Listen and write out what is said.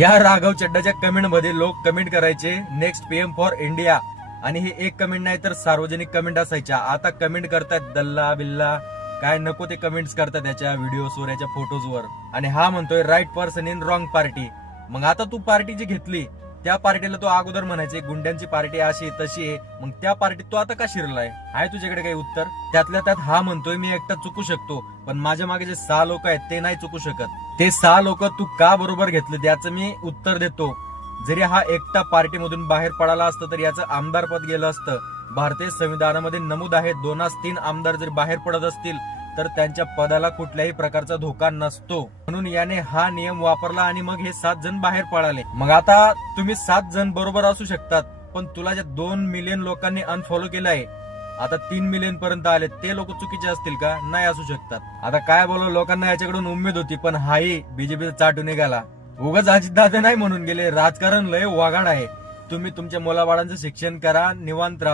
या राघव चड्डाच्या कमेंट मध्ये लोक कमेंट करायचे नेक्स्ट पीएम फॉर इंडिया, आणि हे एक कमेंट नाही तर सार्वजनिक कमेंट असायच्या. आता कमेंट करतायत दल्ला बिल्ला, काय नको ते कमेंट्स करतात याच्या व्हिडिओजवर, याच्या फोटोजवर. आणि हा म्हणतोय right person in wrong party. मग आता तू पार्टी जी घेतली त्या पार्टीला तो अगोदर म्हणायचे गुंड्यांची पार्टी अशी तशी आहे, मग त्या पार्टीत तो आता का शिरलाय? आहे तुझ्याकडे काही उत्तर? त्यातल्या त्यात हा म्हणतोय मी एकटा चुकू शकतो, पण माझ्या मागे जे 6 लोक आहेत ते नाही चुकू शकत. ते 6 लोक तू का बरोबर घेतले त्याचं मी उत्तर देतो. जरी हा एकटा पार्टीमधून बाहेर पडाला असतं तर याचं आमदार पद गेलं असतं. भारतीय संविधानामध्ये नमूद आहे 2-3 आमदार जर बाहेर पडत असतील तर त्यांच्या पदाला कुठल्याही प्रकारचा धोका नसतो. म्हणून याने हा नियम वापरला आणि मग हे 7 जण बाहेर पडाले. मग आता तुम्ही 7 जण बरोबर असू शकतात, पण तुला ज्या 2 मिलियन लोकांनी अनफॉलो केलंय, आता 3 मिलियन पर्यंत आले, ते लोक चुकीचे असतील का? नाही असू शकतात. आता काय बोलू, लोकांना याच्याकडून उमेद होती, पण हाही बीजेपीचा चाटू निघाला. उगाच अजितदादा नाही म्हणून गेले, राजकारण लय वागाड आहे. तुम्ही तुमच्या मुलाबाळांचं शिक्षण करा, निवांत राहा.